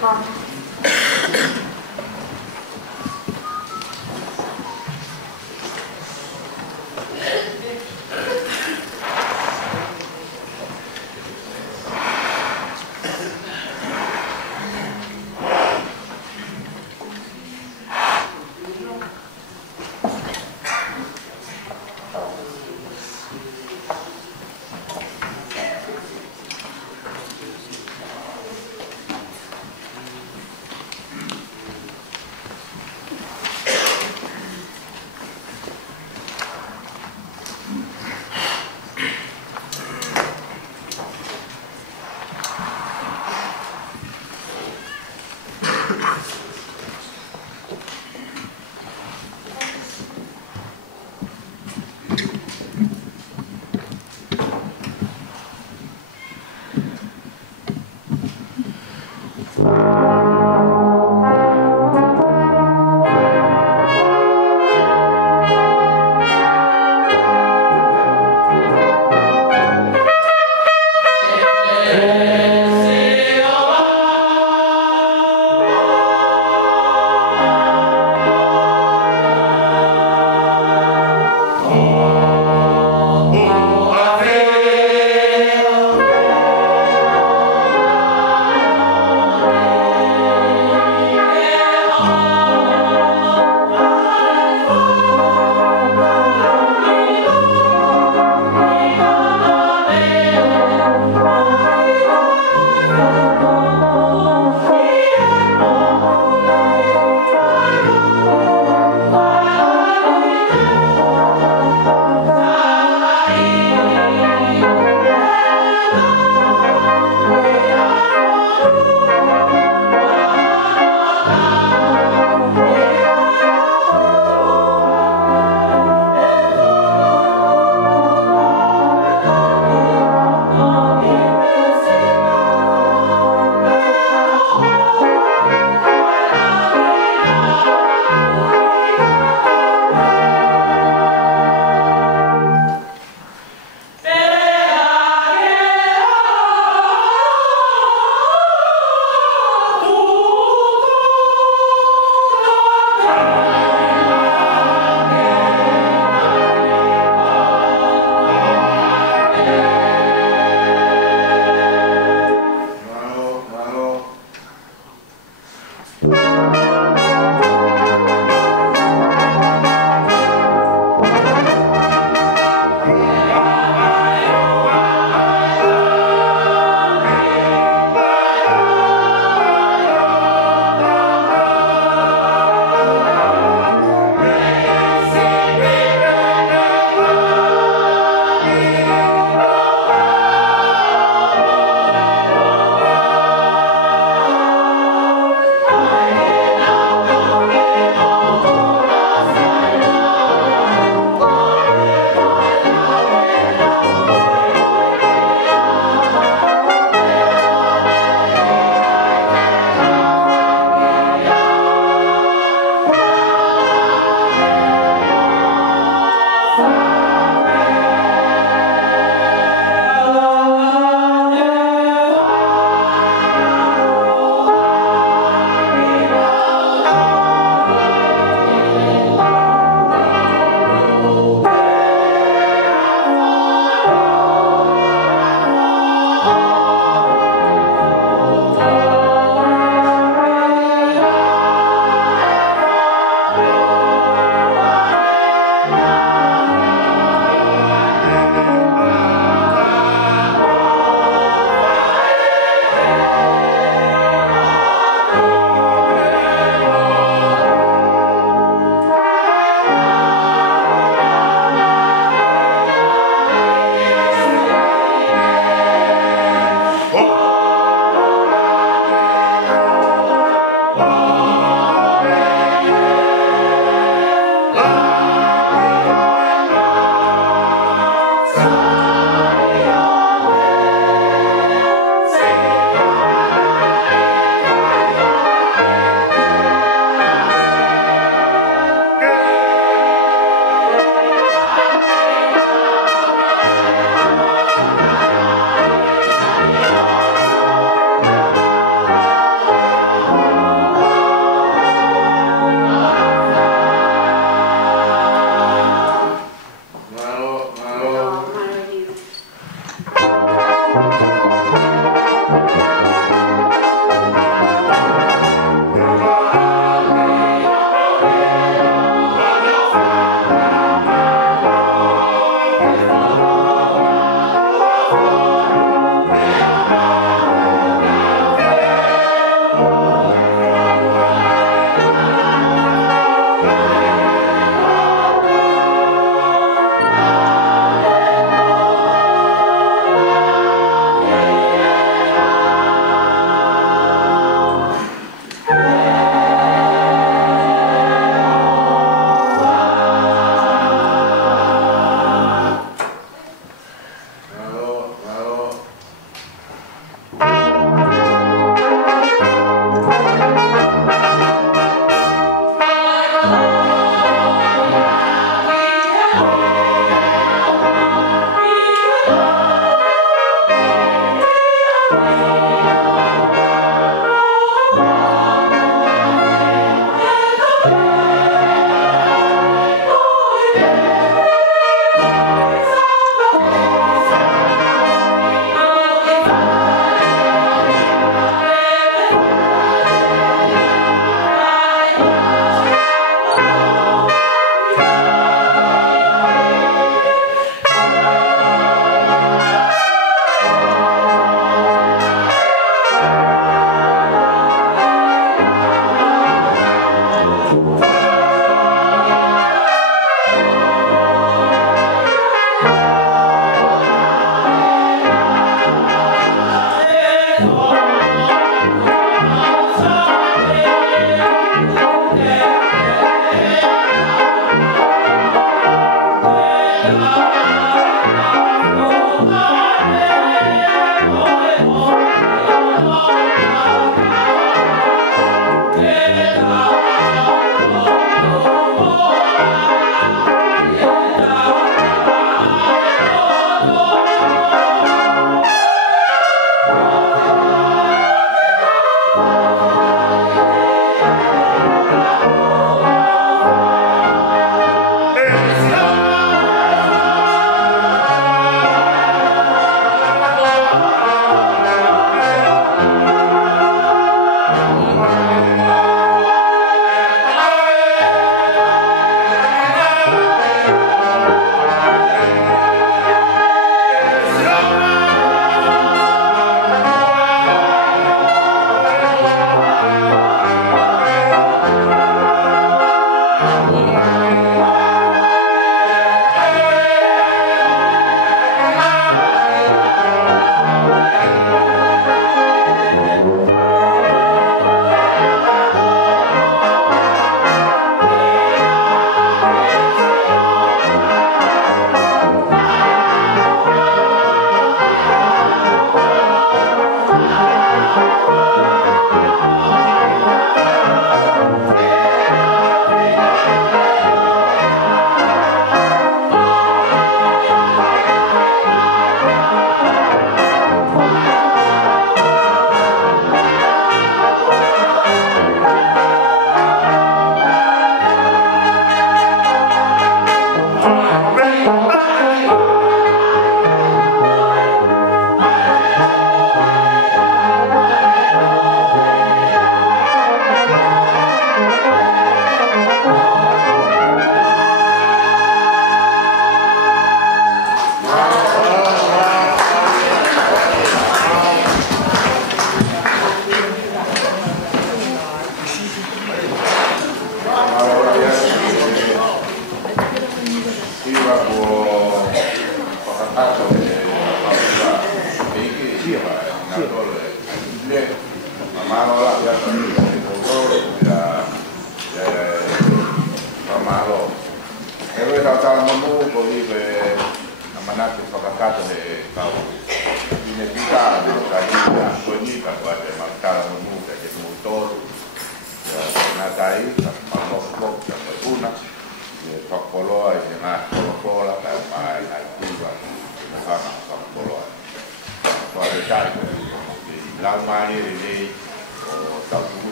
好。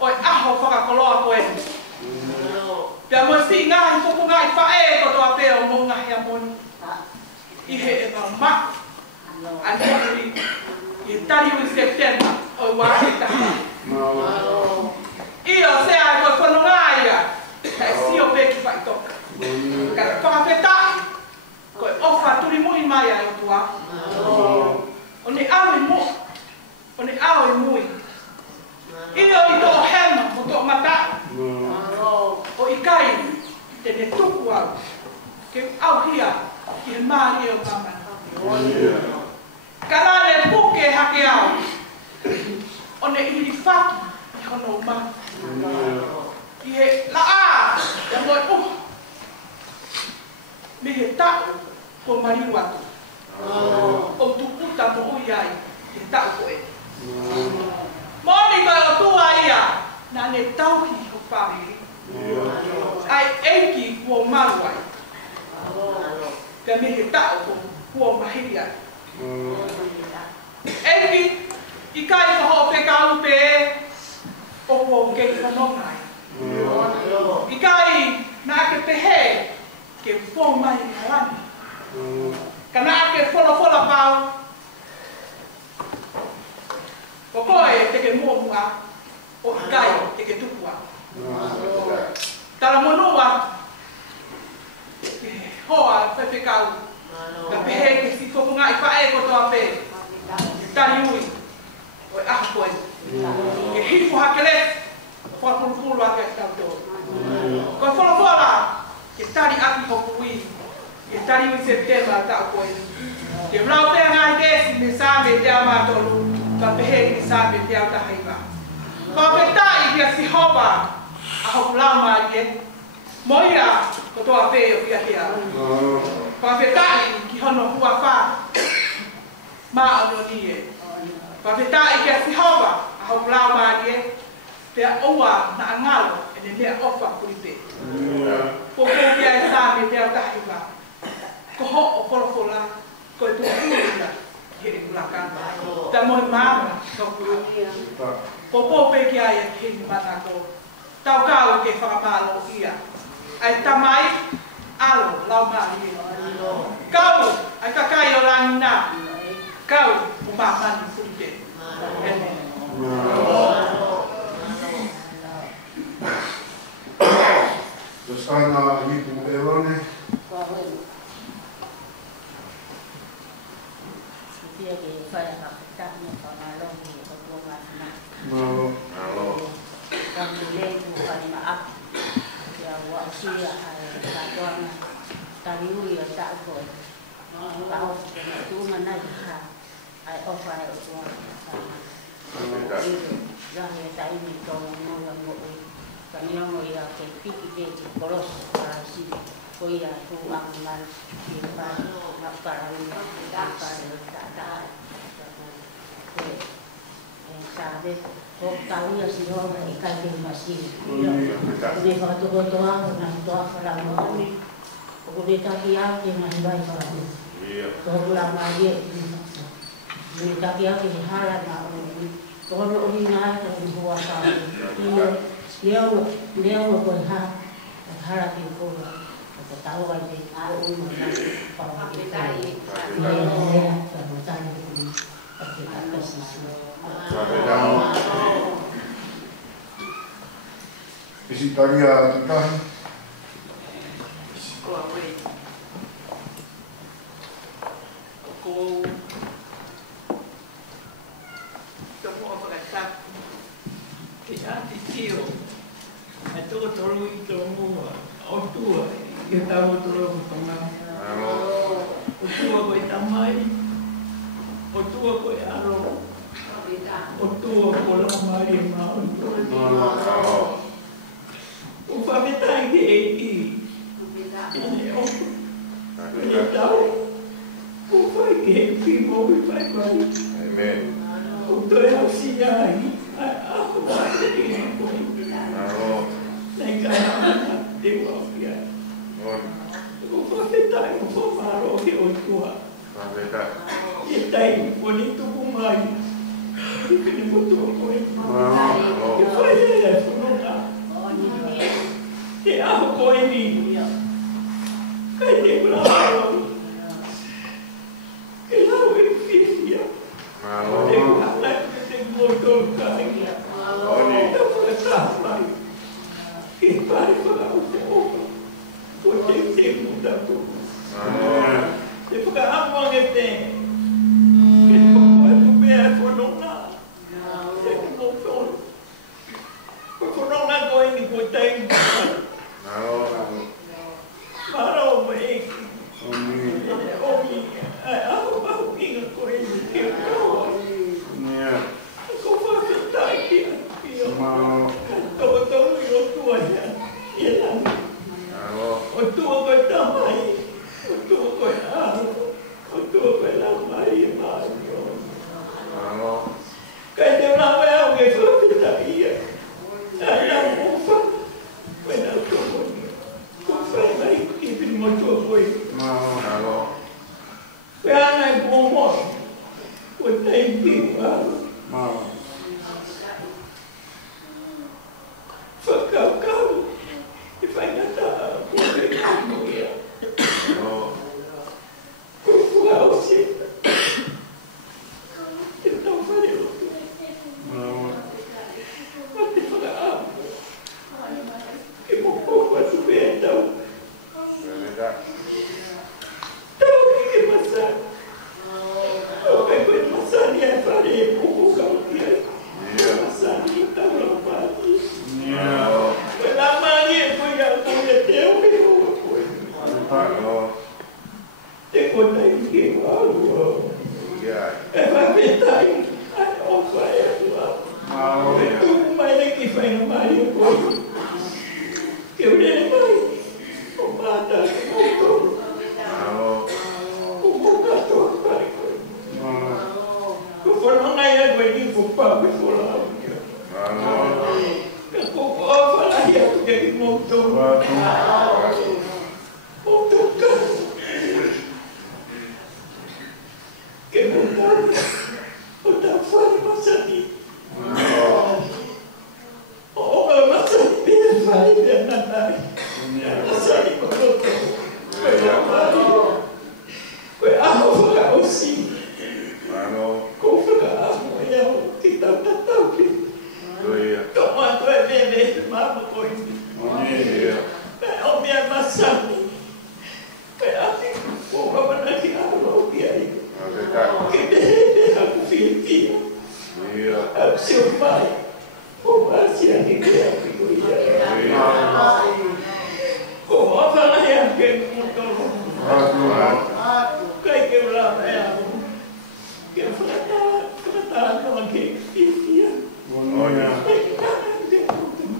oi aho whakakoloa koe. Pia mo si ngahi kuku ngai whae ko toa peo mo ngahi a moni. I he e ngā mak. Ani i tari ui September oi wāhi taha. Io se ai koe whanu ngai a. Kai si o peki whai toka. Kai whakawheta. Koe ofa turi mui mai a o tua. O ni au i mu. O ni au i mui. Io i tō hema mo tō mata. O i kai te ne tuku au. Ke au hia ki he maari o mama. Ka la le puke hake au. O ne iri whaki i hono o mama. I he la a. Ya moe me he tau ko mariu atu. O tukuta mo ui ai he tau ko e. Moni koe o tua ia, nā ne tauhi o whāhiri. Ai eiki kua maru ai. Pia me he tau ko kua mahiri ai. Eiki, i kai whaho o wheka upe e, o kua o kei whanonga ai. I kai, nā ke pehe, ke whō mai harani. Ka nā ke whola pau, o koe te ke mua o i kai te ke tukua. Tala monua, ke hoa whewhekau, ka pehe ke si whopunga i whae ko toa pē, ke tari ui, o i aha koe. Ke hifu hakele, o whakulu ake a tau tō. Koe whola, ke tari aki hoku ui, ke tari ui September tau koe. Ke mrau pēr ngai kesi me sāme te amatolu, ka pehe ni sāme te au tahaiwa. Ka petai kia si hopa a hoku lau mai e. Moia ko toa pē o kia hea. Ka petai ki hono hua whā. Mā ono ni e. Ka petai kia si hopa a hoku lau mai e. Pea oua na angalo e ne mea ofa kuripe. Poko kia e sāme te au tahaiwa. Ko ho o kolofola ko e tua kuria. He e kulaka. Ta moe mama ka kuru. Popo pe ki ai he ni mana ko. Tau kau ke whakamalo ia. Ai tamai alo lau mari. Kau ai kakai o langina. Kau o mamani kurite. Jos aina hiipu elone. Dia ke fai ha tak ni pa long ni ko ko ma na. Kan le ku pa ni ma ap. Ya wa si ya ta don ta ni u ya ta ko. Ka o tu ma na ha. Ai o fa o ko. Ya ni ta ni to no ya mo. Ka ni no ya ke piki de kolos si. Ko ya tu ang man ki pa na para ni ta sabe o tahu ya si ho ikan di masih de fa to na to para mo o de ta kia ke mas bai para ni to la ma ye ni ta kia ke hala na to lo ni na to ni ho sa leo ko ha hala ki ko to tahu ai de a u na para kita ya to ta ni kita kasih Visitaria tutahi. Koa wei. Ko te mua whakatap. Ke ati tio. E toko toru i tō mua. O tua. Ke tau toro ko tonga. O tua koe tamai. O tua koe aro. O tua ko la mai e mau. O whametai ke e i. Ine o. Ine tau. O whai ke e pi mo i whai mai. Amen. O toi au si ai. Ai aho mai te e koe. Nei kai hana te wapi ai. O whametai o whamaro ke o tua. E tai o ni tuku mai. Ini betul kowe. E whai e mai. Ke pare whakao te opa. Ko te muta ko. Te whakaamua nge te. Ke te whakua tu mea whanonga. Te mo whonu. Ko whanonga koe ni ko tei muta. Marao mo eki. Omi, aho inga koe ni ke kawa. Ko whawhetai ki a. Toko tonu i o tua ia. Ia lani. O tua koe tamai. O tua koe aho. O tua koe lamai e mai o. Kai te lamai au ke whawhetai ia. Ai lau uwha. Koe nau toko ni. Ko whai mai ki pini mo tua koe. Koe anai pomoi. Ko tei piu aho. Whakau. I whainata ko te kamo ia. Ko whao se. Te tau whare o tu. Ma te whakaamu. Ke moko watu e tau. Tau ki ke masani. O kai koe masani ai whare e moko kau ki ai. Masani i tau lau pāti. Koe la mani e koe ia koe e te o me o koe. Te kona i ke waru o. E whawhetai. Ai o whae atu au. E tuku mai ne ki whainga mai e koe. Ke urere mai. O māta ke mōtoro. O mōkato pare koe. Ko whanonga ia koe ni ko pāu e wholau. Ka koko awhalahi atu ke ki mōtoro. Mōtoro karo. Ke mōtoro. O tau whare masani. O oka masani pēr whare pēr nanai. Masani mōtoro. Koe whare. Koe aho whakaosi. Ko whakaamu e au ki tau tatau ki. Ko mato e mene te mama koe ni. O mea masani. Koe ati ko kawana ki aro ki ai. Ke te haku whiwhia. Au seo mai. O masia ki te api ko ia. Ko wawhana ea ke mōtoro. Kai ke ura e au. Ke whakatara kama ke whiwhia. Kai kana te mōtoro.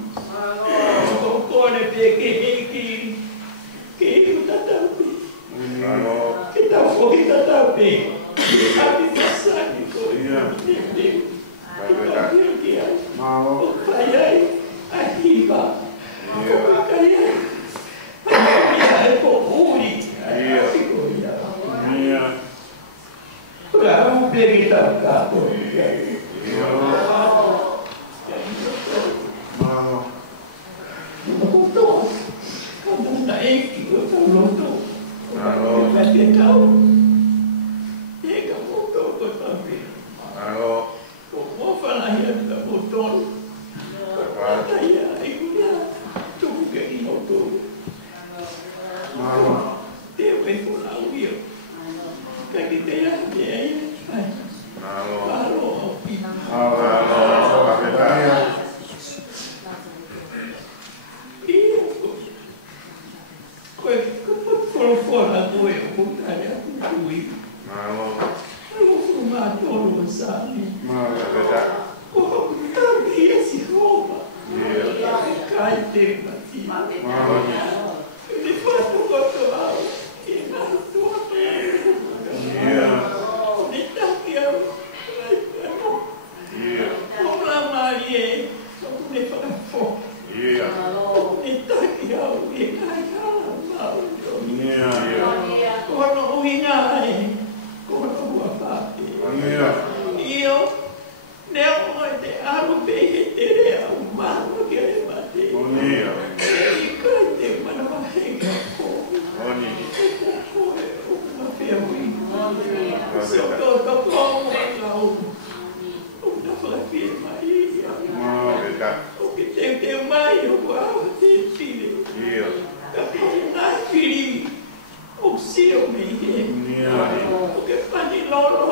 Ko kone pe ke heki. Ke hiku tataupi. Ke tau whoki tataupi. Api masani ko i te. Ke tau ki ai. O whai ai. A hiwa. O kai ai. Ia e ko uri. Ai ko ia. Ura au peri tau kato. Moto. Kamu na eki o tau loto. Ka te tau. Eka moto ko tampi. Ko mōwhanahi atu ka motonu. Katai a ikuria. Tuku ke i moto. Te weko lau ia. Ka ki te a te ai. Paro o pina. Ia ko. Koe whorofora koe o kutare atu tui. Koe mātoro o sāni. Ko tāki ia si homa. Kai te mati. Te whatu koto au. E nāru toa. Te taki au. Ola mari e. Ne whakafo. Ne taki au. E kai hala mau. Kono uhinga e. Kono ua pāte. Io. Neo moe te aru pehe te rea u mano ke e mate. E kai te manawahenga ko. Kau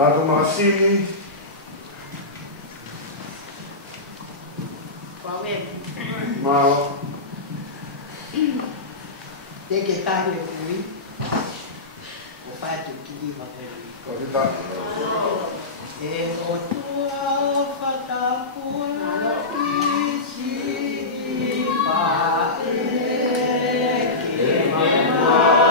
Tato makasini. Mau. Deke tahi o kui. O whātu ki i maperi. Kau kita. E o tua o whatapura ki si pae ke mama.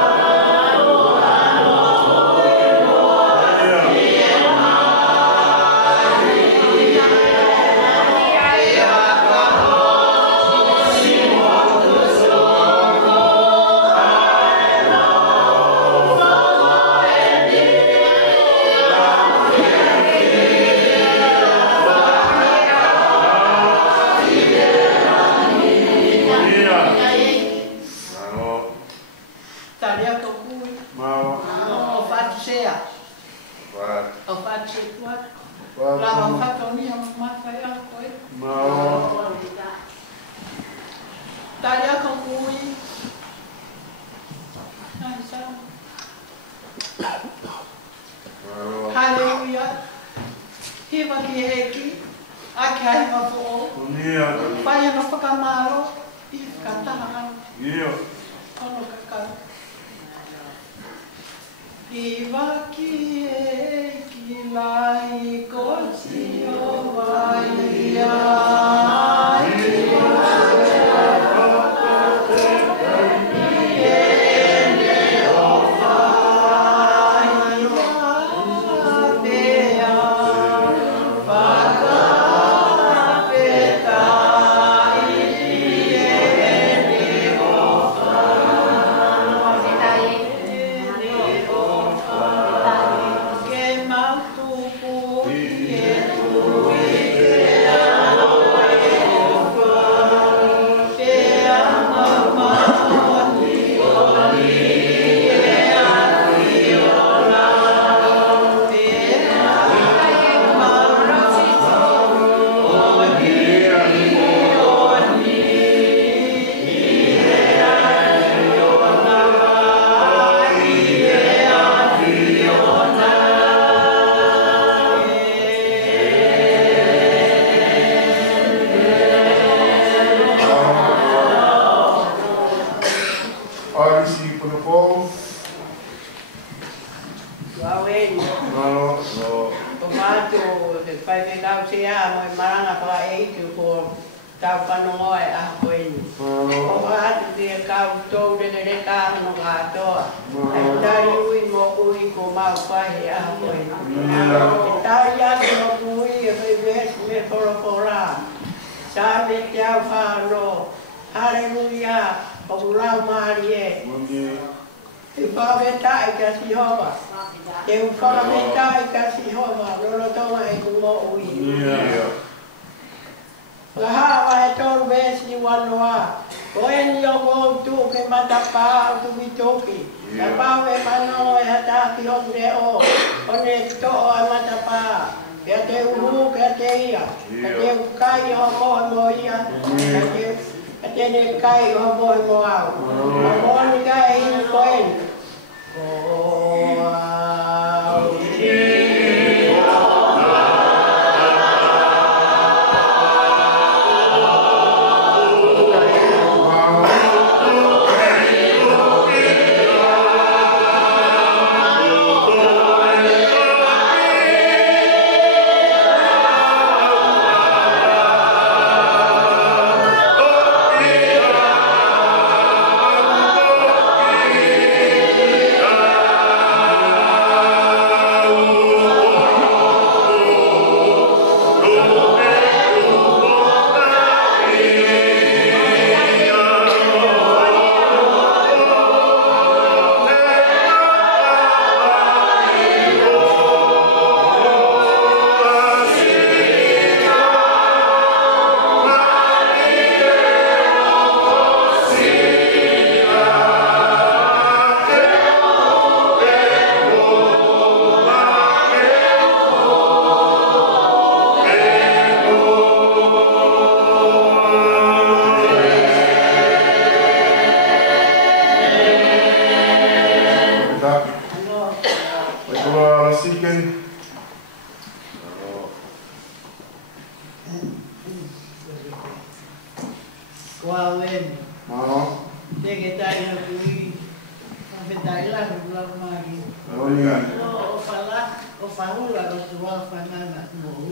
Taila nula mari. O fala, o faula o tua fanana mo.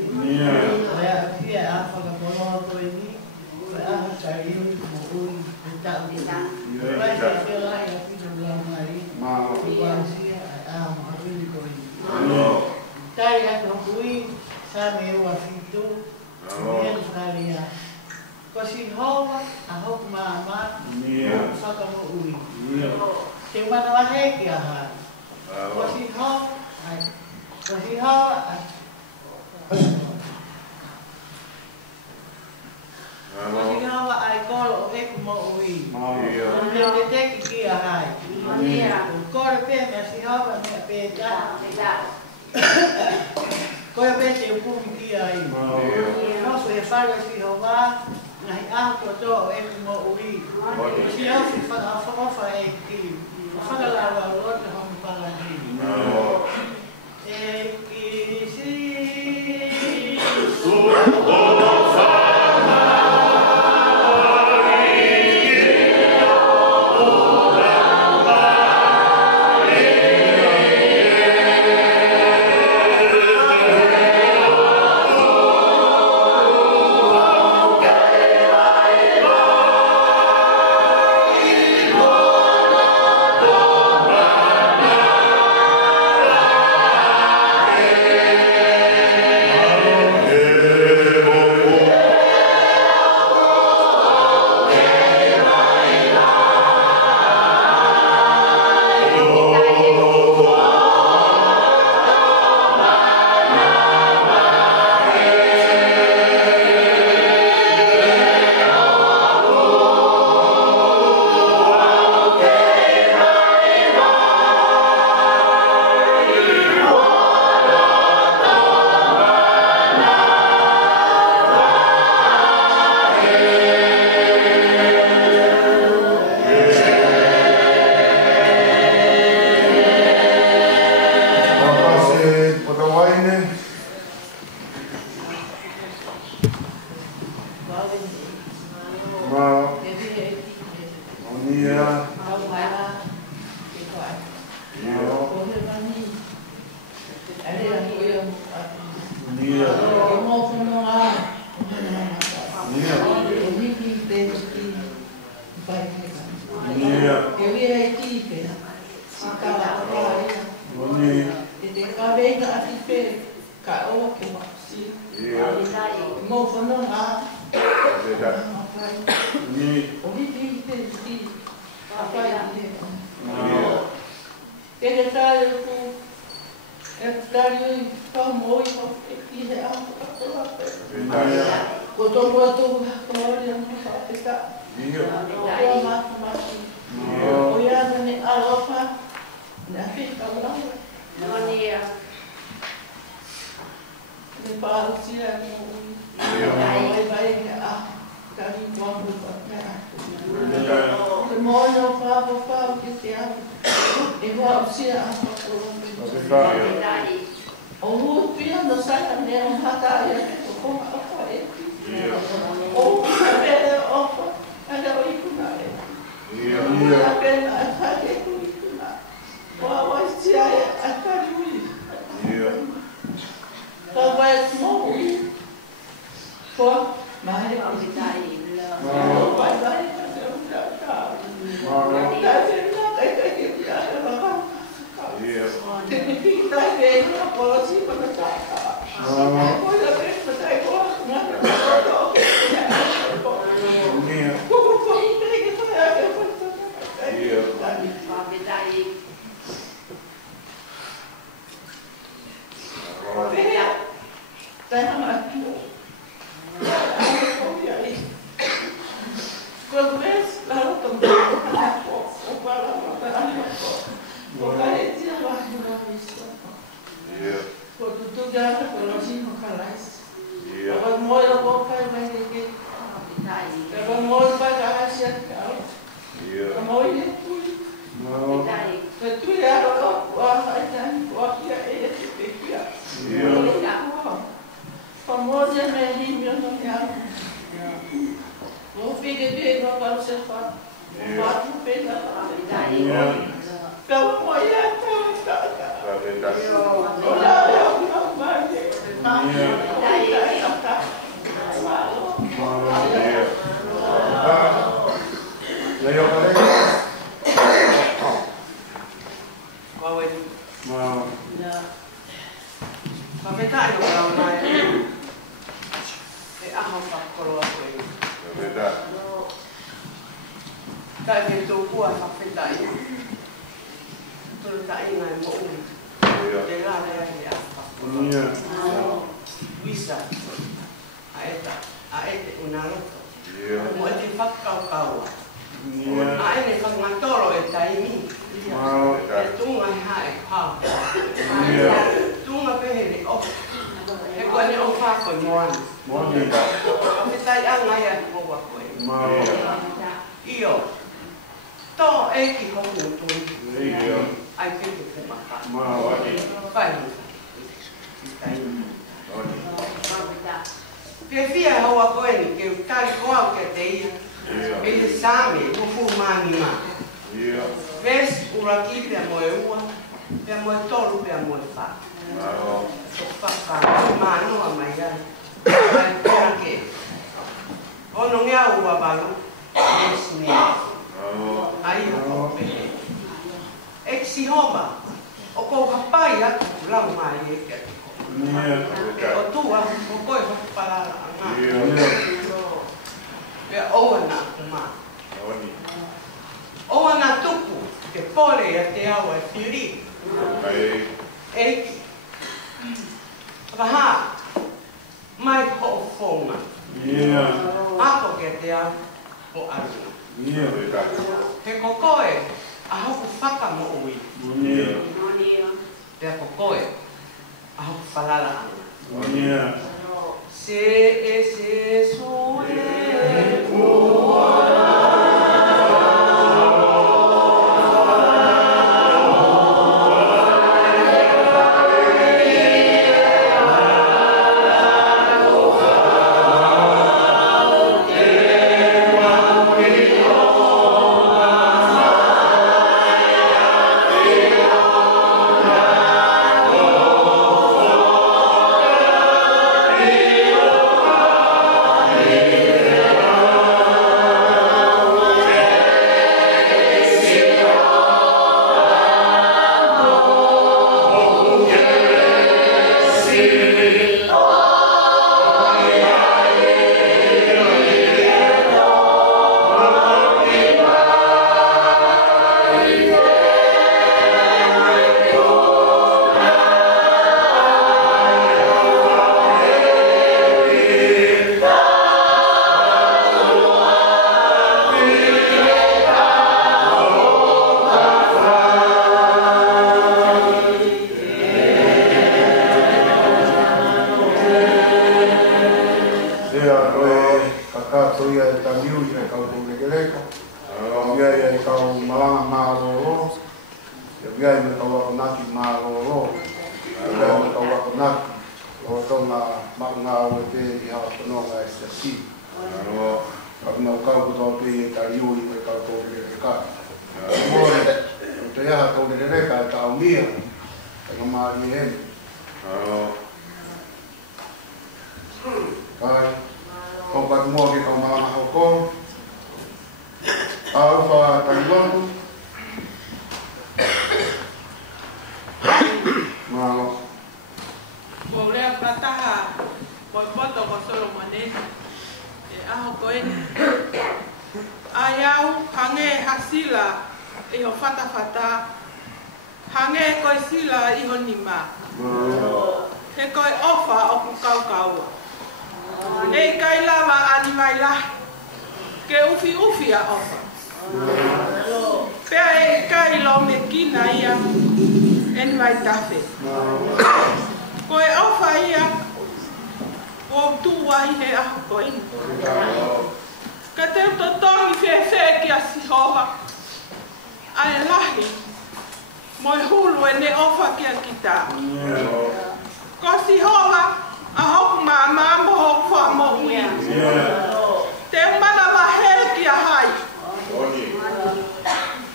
Ya dia apa ka bono to ini. Ah cari mo ui tak kita. Vai se lá ya filho nula mari. Igualzinho mo ui ko ini. Tai ya no ui sa me o afito. Bien salia. Kasi hawa ahok mama. Saka mo ui. Te mana wahe ki aha. Kasi hawa ai kolo e ko mo ui. Te te ki aha. Ko pe me si hawa me pe ja. Ko pe te pu ki ai. No so e falo si hawa. Nai ako to e ko mo ui. Si hawa si fa e ki. Fagalawa lot hong palagi.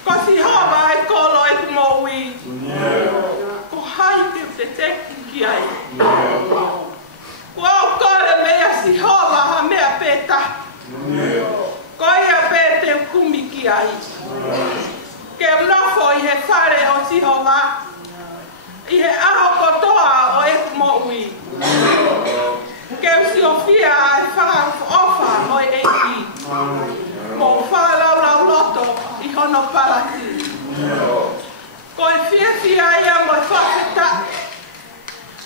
Kosi hova e kolo e kumo he whare o Sihowa. I he aho kotoa o e kumoui. Ke usi o fia e whaka ofa o e eiki. Mo whalau loto I hono parati. Ko e fia ia mo e whaketa.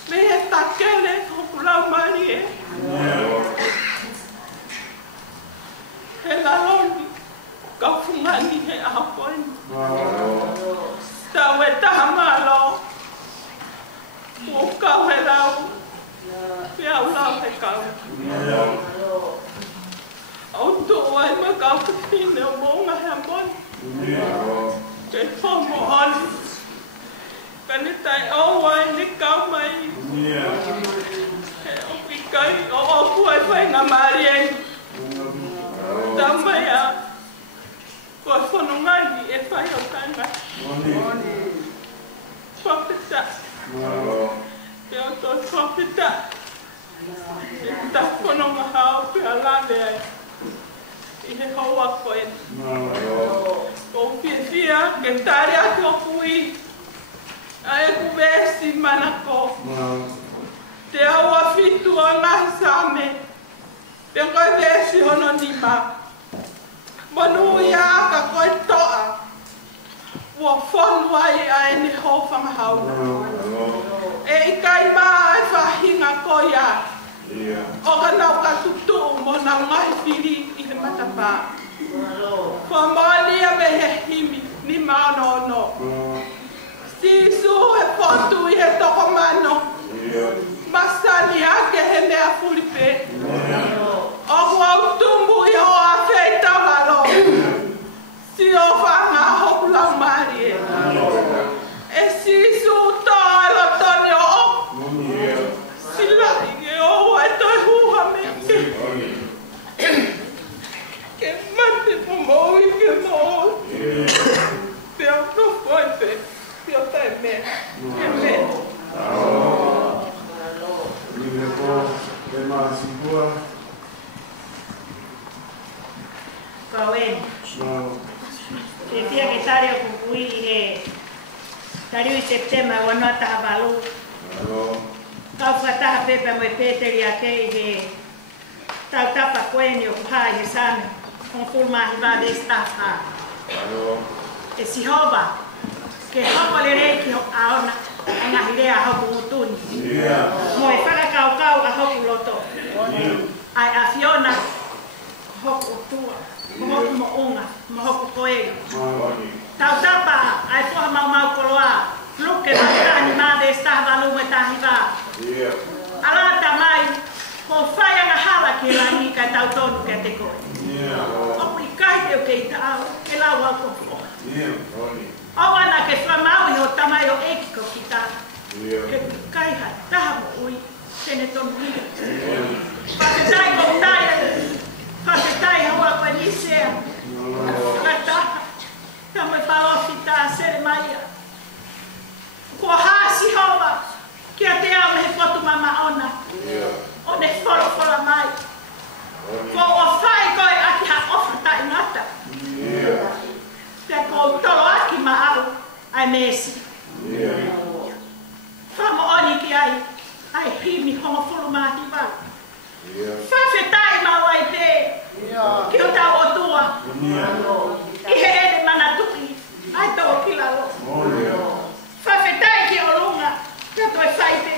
Me he takele o kulau mani e. He laloni. Ka fungani he ahapoini. Tau e taha malo. O kau he lau. Pea au lau he kau. Au toa e ma kau te whine o monga he amoni. Ke whomo oni. Ka ne tai aua e ne kau mai. He opi kai o opu e whainga mariengi. Tamai a ko whanongani e whai o tanga. Whapita. Pe o tō whapita. E ta whanonga hao pe a lane ai. I he haua koe. Ko whia ke tare ake o kui. A e ku vesi manako. Te aua fitu o ngahi same. Te koe vesi hono nima. Manu ia ka koe toa. Ua whonu ai a e ne ho whangahau. E I kai maa e whahinga ko ia. O ka nau ka tutu mo na ngai whiri I he matapa. Kua moalia me he himi ni maono no. Sisu he potu I he toko mano. Masani ake he mea fulipe. O kua utumbu I ho a feita walo. Si o whanga hoku lau mari e. E sisu toa e lo toni o. Sila I o e toi huha me. Ke mate po mo I ke mo. Te au no foi pe. Te au tai me. Ke me. Libre po te masipua. Kawen. Te fia ke tare o kukui he tariu I septema o no taha balu. Kau whataha pepa mo e Peteri a kei he tau tapa koeni o kuhai he same. Kong fulmahi wa de staha. E Sihova. Ke hoko le reiki ho aona. Ngahi rea hoku mutuni. Mo e whakakau a hoku loto. Ai a Fiona hoku tua. Mo hoku mo unga. Mo hoku koeni. Tau tapa ai poha mau koloa. Luke matani ma de staha balu me tahi wa. Alata mai. Ko whai anga hala ke langi kai tau tonu ke te koe. Opu I kai te o ke I tau. Ke lau au ko fo. Oana ke whamau I ho tamai o eki ko ki tā. Ke kai hai taha mo ui. Tene tonu hia. Whaketai ko tai. Whaketai haua koe nisea. Whakataha. Kamoi palofi tā sere maia. Ko hasi hova. Kia te au me he potu mama ona. O ne wholofola mai. Ko o whai koe aki ha ofa tai ngata. Te ko tolo aki ma au. Ai mesi. Whamo oni ki ai. Ai himi hongo fulu mahi wau. Whawhetai mau ai te. Ki o tau o tua. I he ere mana tuki. Ai tau ki lalo. Whawhetai ki o lunga. Kia toi whai te.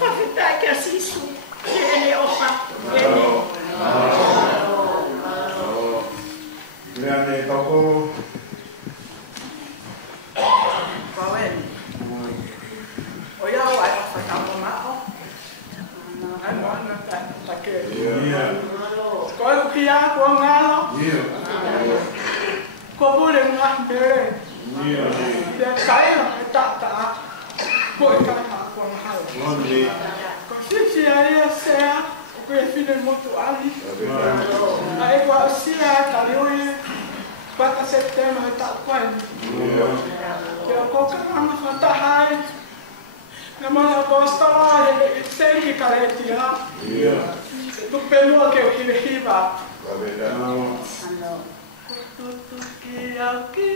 Whawhetai ki a sisu. Ki ene ofa. Ene. Grande toko. Kawen. O ia o ai ofa tamo mao. Ai moana ta ke. Koe ki a ko ngalo. Ko bule ngate. Te kai e tata. Ko e kai ha ko ngalo. Ko sisi ai sea. Ko e fine motu ali. Ai ko sia talioi. Pata setembro e tal quando. Que eu coloco na fanta hai. Na mão gosta lá, sempre carete lá. Tu pelo que eu queria riba. Que aqui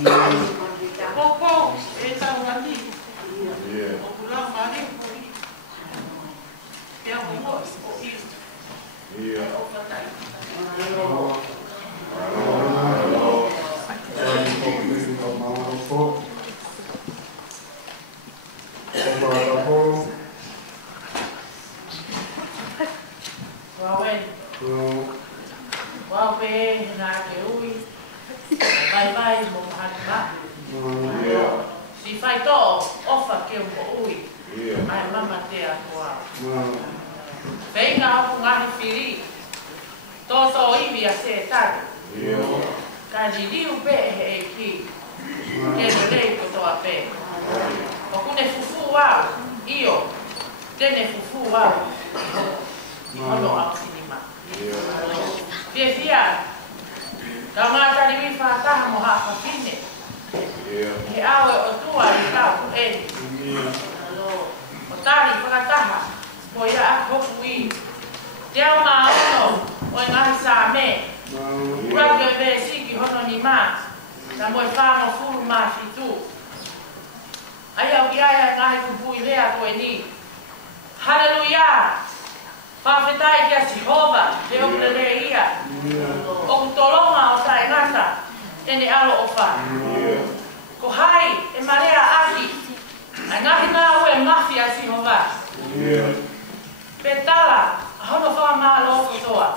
Koko, e tau rani. O kula mari ko i. Pea mo o i. O patai. Wawen. Wawen na ke ui. Bye mo mahal. Si fai to ofa ke mo ui. Ai mama te a koa. Venga aku ngahi firi. Toto iwi a se tari. Ka jiriu pe e ki. Ke lei ko toa pe. O kune fufu wau. Io. Tene fufu wau. Ono au sinima. Pie fia. Ka ngata riwi whataha mo hapa fine. He awe o tua i tau e. O tari whakataha. Mo ia a koku i. Te au maa ono. O ngahi sa me. Urake e ve siki hono ni maa. Na mo e whango furu maa fitu. Ai au ki aia ngahi kupui lea koe ni. Hallelujah. Whawhetai kia Jehova. Te okule le ia. O kutolonga o tae ngata. Ene alo o wha. Ko hai e marea aki. Ai ngahi ngā ue mafi a Jehova. Petala. Hono wha maa lo kotoa.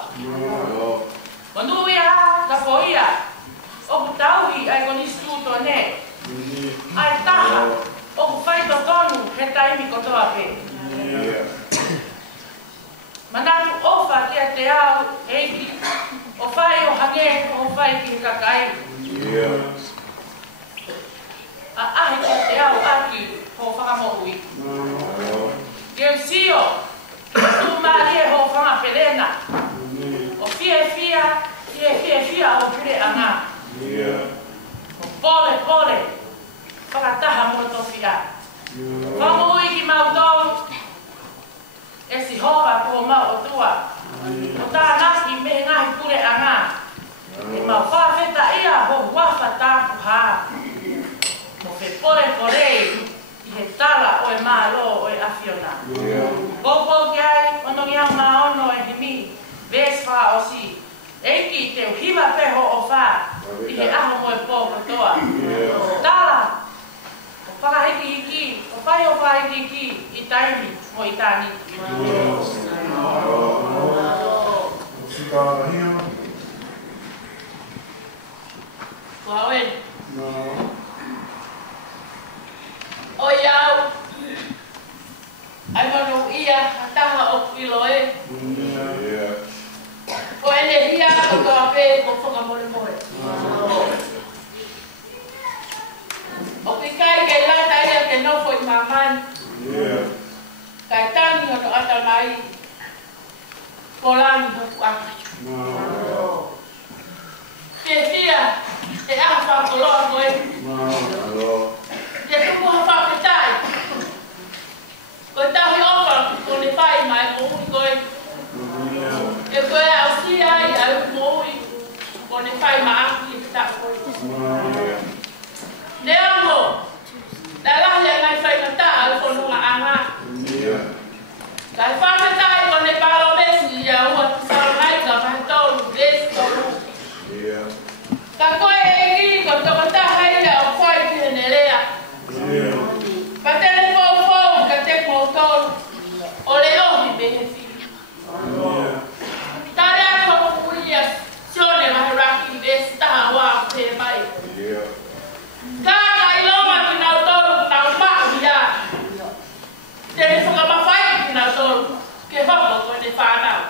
Manu ia ka po ia. O kutauhi ai koni stuto ne. Ai taha. O kuwhaito tonu he taimi kotoa pe. Manatu ofa kia te au eiki. O whai o hange o whai ki kakai. A ahi kia te au aki ho whakamohui. Keu sio. Tu marie ho whanga pelena. O fie fia o pire anga. O pole. Whakataha moto fia. Whamohui ki mautau. E si hova ko ma o tua. O tā naki me ngahi pure anga. E ma whawheta ia ho wafa tāpu haa. Mo fe pore i he tala o e maa lo o e afiona. Koko ki ai, ono ngiau maa ono e himi. Ves wha o si. Eiki te uhiwa peho o wha. I he aho mo e pō kotoa. Tala. O whakahiki iki. O whai o whahiki iki. I taimi mo i tāni. Wawen. O iau. Ai manu ia taha o kiloe. O ene hia o toa pe o whanga mole. O kikai ke lata ia ke nofo i mamani. Kai tangi o no ata mai. Polani no kuaka. Ke fia, te aha whakoloa koe. Te tuku ha whaketai. Koe tahi opa ko le whai mai mo ui koe. E koe au si ai au mo ui. Ko le whai ma aku i te tako koe. Ne ango. La lahi a ngai whai ngata au konunga anga. Kai whakatai ko ne palo besi ia ua tisaro nai ka whaitolu besi tolu. Ka koe e giri ko toko tahai ia o koe ki hene lea. Ka tele fau ka te koutolu. O le ohi behe fili. Tare ako kukuia sione mahiraki besi taha waa te mai. Ka iloma ki nau tolu nau mahu ia. Tele whakamawhai ki nau tolu. Ke hoko ko ne whanau.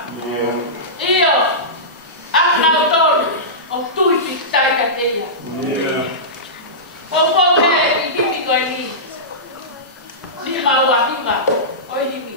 Io, nau tolu. O tui ki tai ka te ia. O hea i himi koe ni. Lima ua hima. Oi himi.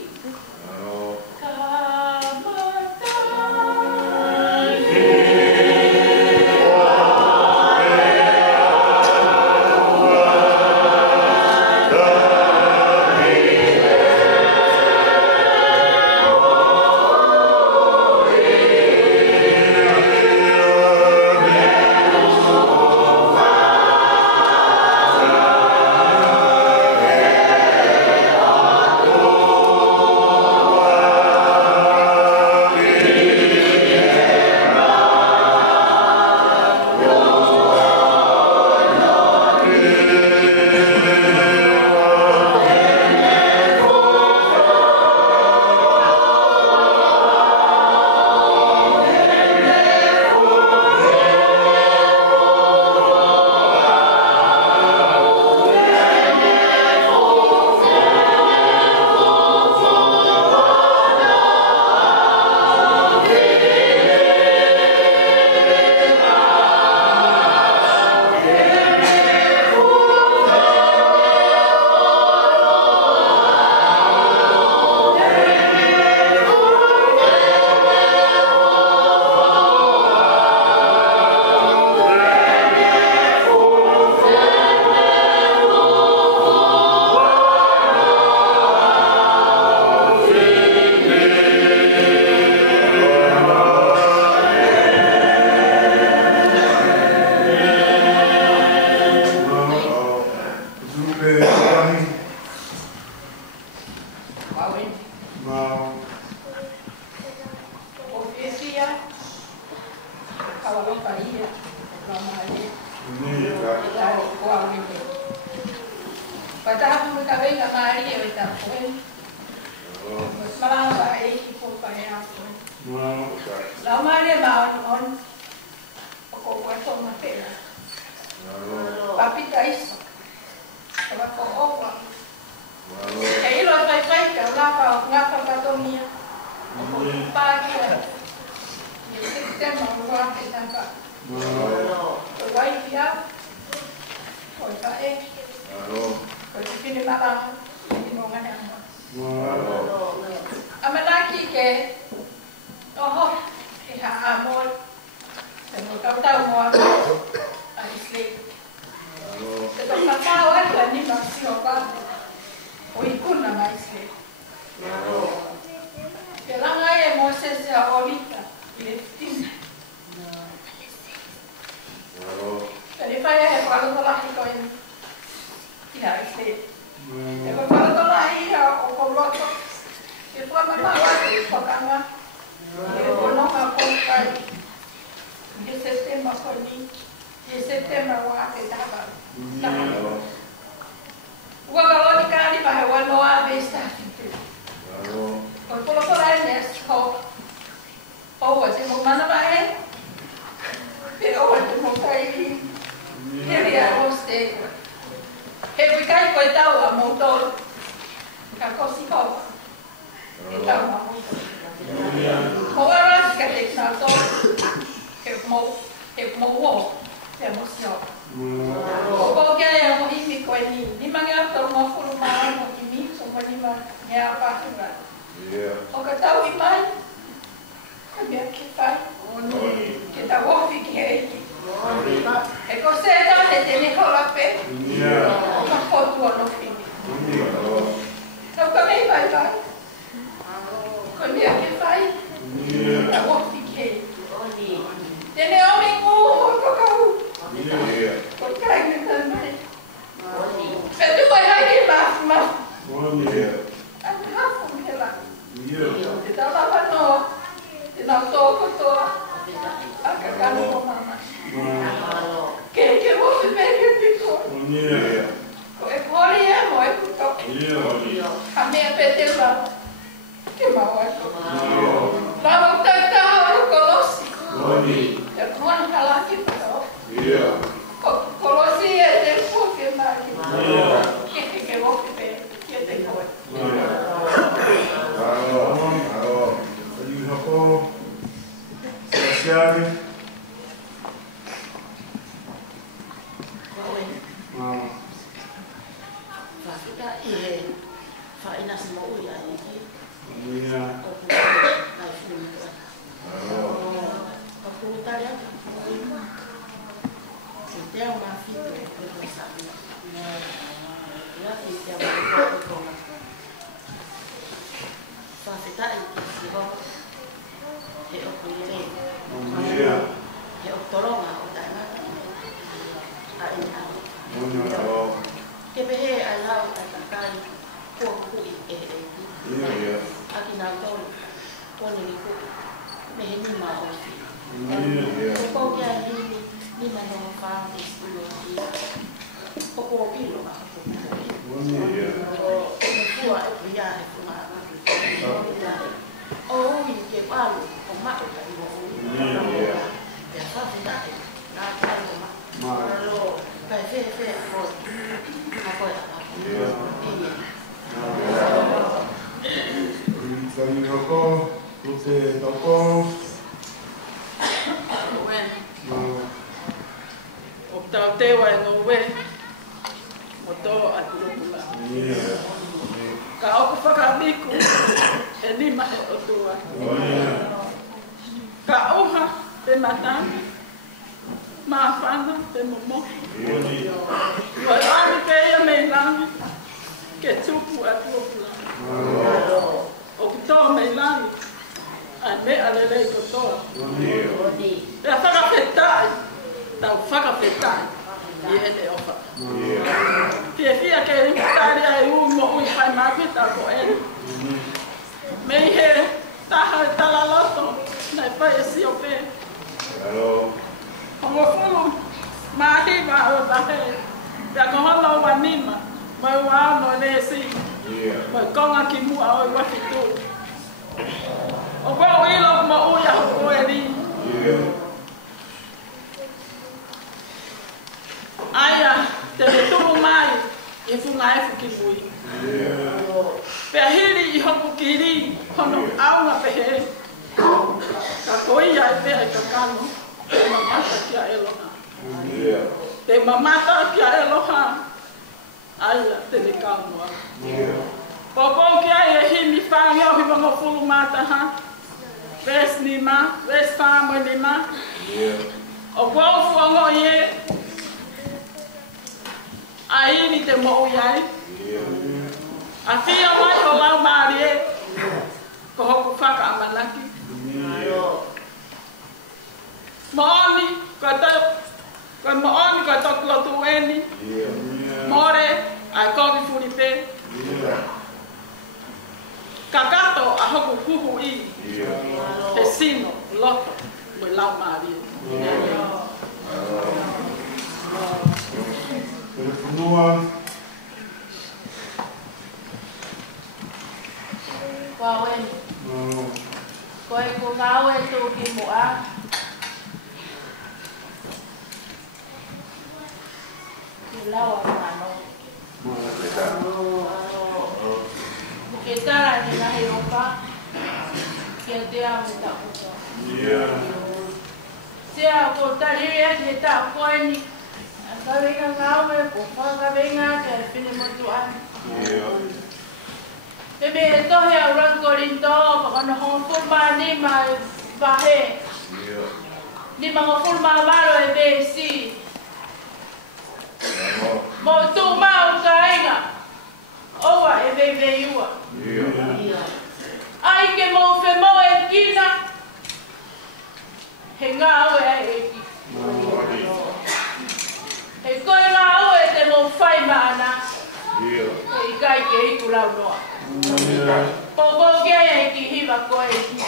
waloka ia. Ramai. Padahal mereka bela mari ya kita pun. Malah baik pun kaya aku. Lama dia mau on. Aku buat sama pela. Tapi tak iso. Kalau kau orang. Kayak lo kai kalau ngapa katonia. Aku pagi. Kita mau buat kita tak. Wai dia. Kau tak Kau kini malam ini mau ngana. Amalaki ke. Oh, iha amol. Temu kau tahu mau apa? Asli. Tetap kawan dan ni masih apa? Oh ikut nama asli. Kelang ayah Moses ya Olita. Ini. Jadi saya kalau telah ikut ini. Ya, istri. Kalau telah ia, kalau itu apa lagi? Pokoknya, kalau nak pakai di September ini, di September waktu apa? Kalau dikali bahwa Noah besar itu. Kalau lainnya, oh, macam mana baik? Pero macam kayak ini harus deh. Hei, kai kau tahu motor, kau sih kau, tahu motor. Orang kita kenal tu, mau, siap. Kau kaya yang mau ini kau ni mana tu mau kurma mau ini, semua ni mana apa tu kan? Kau tahu iman, kami kita, kita waktu kita. Eko seda de tene kolape. Uma foto no fim. Então também vai. Quando é que vai? Eu vou ficar. Tene homem com Porque ainda também. Mas tu vai aí mas. Anda com ela. Então lá vai no. Não tô. Acabando com mamãe. Que você veio ficou. É gloria, não é puto. A minha pede lá. Que mal é. Lá vou tentar o Colossi. É como a falar que Colossi é depois que mais. Que vou ver. Que depois. Faina semua uya ini. Aku tanya. Setiap masih berbesar. Ya setiap berbesar. Fasita itu sih. He aku ini. He aku tolong aku tanya. Kebehe alau atakai kuku Aki nato poni ku mehini mau. Kau kia ni mana orang istilah kau kilo mah. Kau dia itu mah. Oh ini kebalu, mak itu ini. Biasa tidak. Nak tahu mah. Kalau kayak apa ya? Iya. Kami rokok, putih toko. Optau tewa no we. Moto atulula. Ka o whakabiku e lima e otua. Ka oha te matanga. Mawhana te momo. Wai ami ke ia mei langi. Ke tupu atulula. O kutoa mei langi. Ai me alelei kutoa. E a whakawhetai. Tau whakawhetai. I ele ofa. Pia fia ke tari ai mo ui whai mawheta ko ele. Mei he taha e tala loto. Nai whai e si o pe. Ongo fulu mahima o bahe. Ya kohono wanima. Mai wa no nesi. Mai konga ki mu a o wafitu. O ba wilo mo uya o eri. Aya te tumu mai e funga e fukimui. Pehiri I hoku kiri hono aunga pehe. Ka koia e pehe ka kano. Te mamata kia eloha. Te mamata kia eloha. Aya te le kaunua. Popo kia e himi whangi o hiwa ngo fulu mata ha. Ves nima, ves whamwe nima. O kwau fuango ye. Aini te mo iai. A fia mai o lau maari e. Ko hoku whaka amanaki. Mooni, ko mooni ko toku lotu eni. More, ai kovi furi pe. Kakato a hoku kuhu I. Te sino, loto, mo lau maari e. Telefonua. Wawen. Koe ko ngau e tō ki moa. Ki lawa mano. Ke tara ni nahi opa. Ke te ame ta uta. Sea ko tari e ke ta koe ni. Kawenga ngau e ko whakawenga ke pini motu ani. Te me e tohe au rangorinto, whakano hongfulma ni ma vahe. Ni mga fulma waro e besi. Mo tu mau ka inga. Owa e bebe iua. Ai ke mo fe mo e kina. He ngau e eki. He koe ngau e te mo whai maana. He kai ke iku lau noa. Popo kia e ki hiwa koe ki.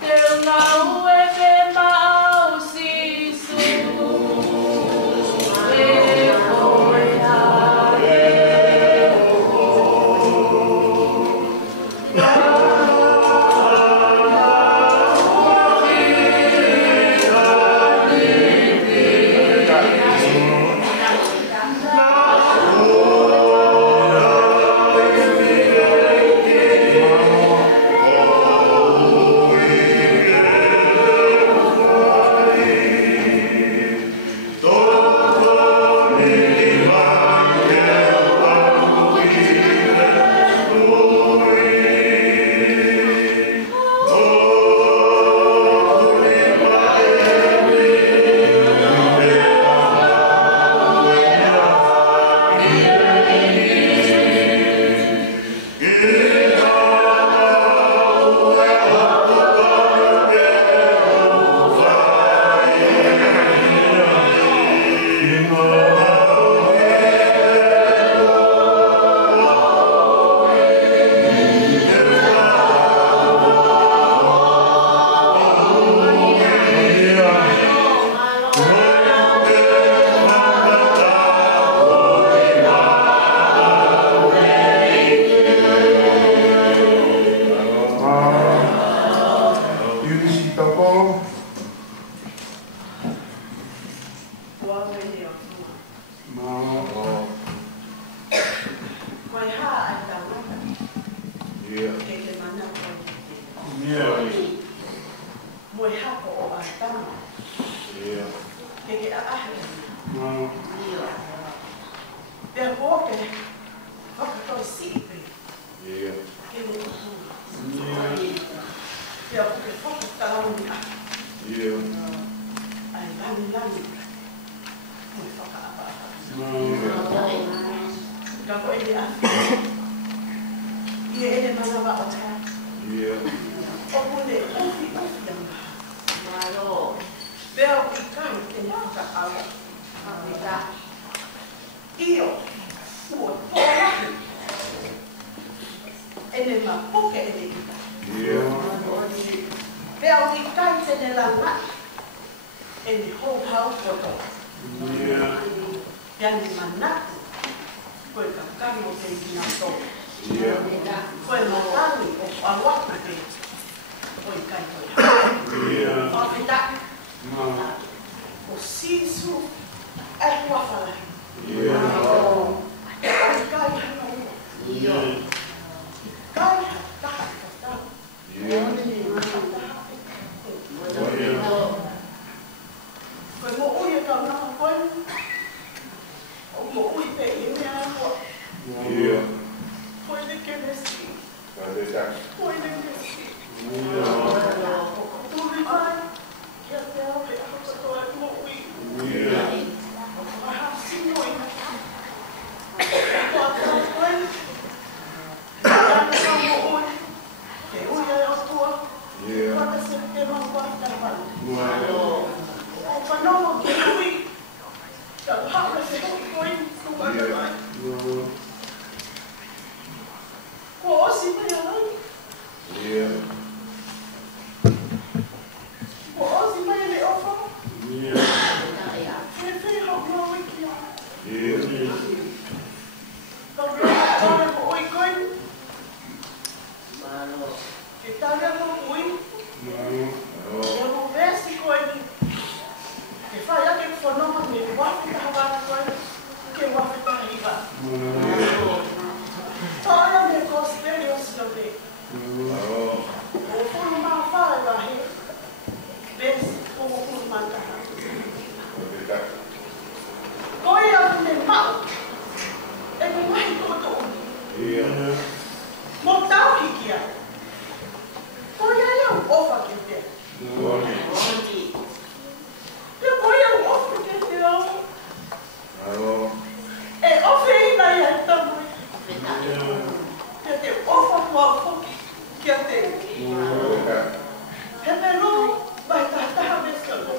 Te ngau e pe mau sisu. E koe hae e ni hou hau koto. Yani manatu, koe kakari o te ikina tō. Koe matani o awaka te, koe kai koe. Whawhita, o sisu, e whawhalahi. Koe kai hana ua. Kai hataha katau. Koe mo ui e kau nama koe, o mo ui pe i mea koa. Koe ne kenesi. Koe ne kenesi. O kuturi mai, kia te au pe ako katoa e mo ui. O kaha sino i mea. Koa tau koe, kāna ka mo ui, ke ui e o tua, kāna se te mau wata wani. O whanongo ki ui, ka hapa se hoki koe, ko wata mai. Ko osi mai alai. Ko osi mai le ofa. Ke whi hau mua wiki a. Ka rea tāre mo ui koe. Ke tāre mo ui. Ke mo vesi koe ni. Ke whai ake whanonga me wafi tahawara koe. Ke wafi tahiwa. Tāia me ko stereo sinote. O pulu maa whae wahe. Besi o pulu maa taha. Koe au me mau. E me mahi koto uni. Mo tau hiki au. Koe au ofa ke te. Te koe au ofa ke te au. E ofe ina ia e tamai. Kia te ofa kua whoki, kia te he me no, vai tahtaha meska no.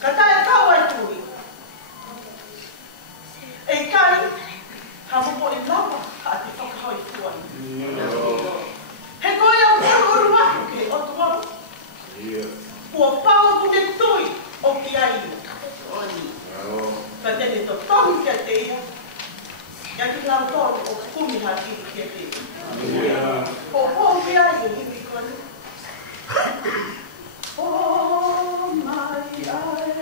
Ka tae kau ai tui. E kai, ha mopo i lava, ha te whakahau i tuai. He koe au uru aku ke o tuau. Kua pāua ku te tui o ki ai. Ka tene to tohu kia te ia. Ia ki ngā tōru o kumi haki kia te ia. O pōu kia i hiwi kone. O mai ai